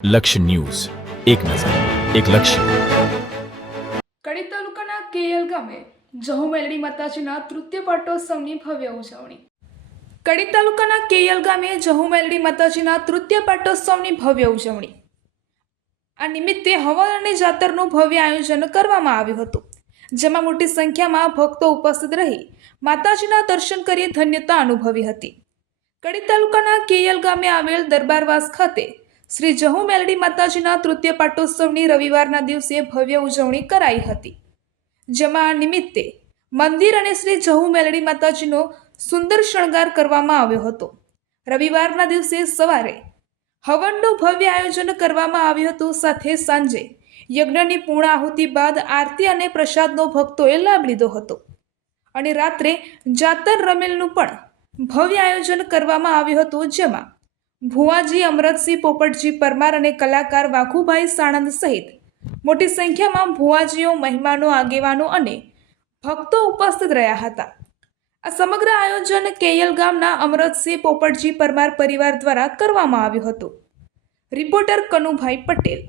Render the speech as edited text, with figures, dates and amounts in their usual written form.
લક્ષ્ય ન્યૂઝ, એક નજર, એક લક્ષ્ય. કડી તાલુકાના કેયલ ગામે જહુ મેલડી માતાજીના તૃતીય પાટોત્સવની ભવ્ય ઉજવણી. કડી તાલુકાના કેયલ ગામે જહુ મેલડી માતાજીના તૃતીય પાટોત્સવની ભવ્ય ઉજવણી. આ નિમિત્તે હવન અને જાતરનું ભવ્ય આયોજન કરવામાં આવ્યું હતું, જેમાં મોટી સંખ્યામાં ભક્તો ઉપસ્થિત રહી માતાજીના દર્શન કરી ધન્યતા અનુભવી હતી. કડી તાલુકાના કેયલ ગામે આવેલ દરબારવાસ ખાતે શ્રી જહુ મેલડી માતાજીના તૃતીય પાટોત્સવની રવિવારના દિવસે ભવ્ય ઉજવણી કરાઈ હતી, જેમાં આ નિમિત્તે મંદિર અને શ્રી જહુ મેલડી માતાજીનો સુંદર શણગાર કરવામાં આવ્યો હતો. રવિવારના દિવસે સવારે હવનનું ભવ્ય આયોજન કરવામાં આવ્યું હતું, સાથે સાંજે યજ્ઞની પૂર્ણ આહુતિ બાદ આરતી અને પ્રસાદનો ભક્તોએ લાભ લીધો હતો અને રાત્રે જાતર રમેલનું પણ ભવ્ય આયોજન કરવામાં આવ્યું હતું, જેમાં ભુવાજી અમરતસિંહ પોપટજી પરમાર અને કલાકાર વાઘુભાઈ સાણંદ સહિત મોટી સંખ્યામાં ભુવાજીઓ, મહેમાનો, આગેવાનો અને ભક્તો ઉપસ્થિત રહ્યા હતા. આ સમગ્ર આયોજન કેયલ ગામના અમરતસિંહ પોપટજી પરમાર પરિવાર દ્વારા કરવામાં આવ્યું હતું. રિપોર્ટર કનુભાઈ પટેલ.